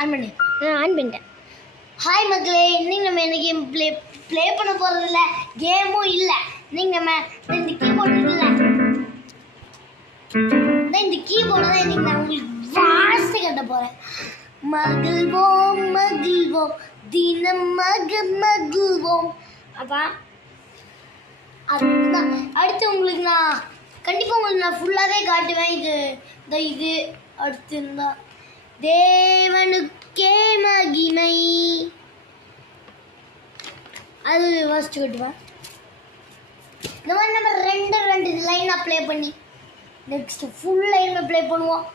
On பண்ணி on பண்ணிட்டேன். Hi மக்களே, இன்னைக்கு நம்ம என்ன கேம் ப்ளே பண்ண போகிறது இல்லை, கேமும் இல்லை. இன்னைக்கு நம்ம இந்த கீபோர்டு இல்லை, இந்த கீபோர்டு தான் இன்னைக்கு நான் உங்களுக்கு வாசி கட்ட போகிறேன். மகிழ்வோம் மகிழ்வோம் தினம் மகிழ்வோம். அதான் அதுதான். அடுத்து உங்களுக்கு நான் கண்டிப்பாக உங்களுக்கு நான் ஃபுல்லாகவே காட்டுவேன். இது அடுத்து இருந்தால் தேவனுக்கே மகிமை, அது வாசிச்சு கட்டுவேன். இந்த மாதிரி நம்ம ரெண்டு லைனாக ப்ளே பண்ணி நெக்ஸ்ட் ஃபுல் லைனில் ப்ளே பண்ணுவோம்.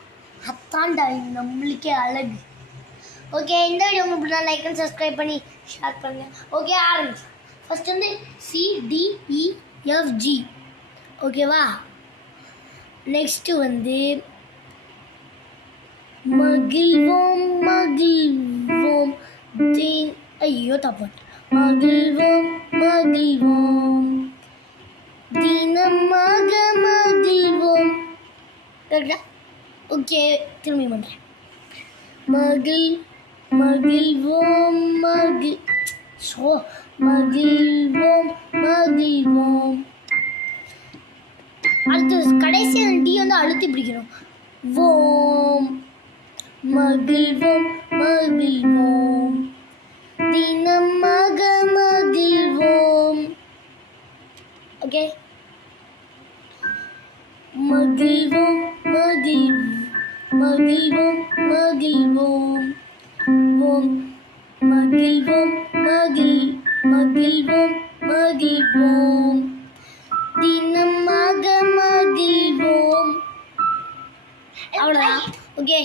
அத்தாண்டா இது நம்மளுக்கே அழகு. ஓகே, இந்த வீடியோ உங்களுக்கு பிடிச்சா லைக் அண்ட் சப்ஸ்கிரைப் பண்ணி ஷேர் பண்ணுங்கள். ஓகே, ஆரம்பிச்சு. ஃபர்ஸ்ட் வந்து CDEFG, ஓகேவா? நெக்ஸ்ட்டு வந்து மகிழ்வோம் மகிழ்வோம் ஐயோ தப்பு. மகிழ்வோம் மகிழ்வோம் தினமாக மகிழ்வோம். கரெக்டா? ஓகே, திரும்பி பண்ணுறேன். மகிழ்வோம் மகிழ்வோம் மகிழ்வோம். அடுத்து கடைசி டி வந்து அழுத்தி பிடிக்கணும். ஓம் மகிழ்வோம் மகிழ்வோம் தினமாக மகிழ்வோம். ஓகே, மகிழ்வோம் மகிழ்வோம் மகிழ்வோம் ஓம் மகிழ்வோம் மகிழ்வோம் மகிழ்வோம் தினமாக மகிழ்வோம். அவ்வளோதான். ஓகே.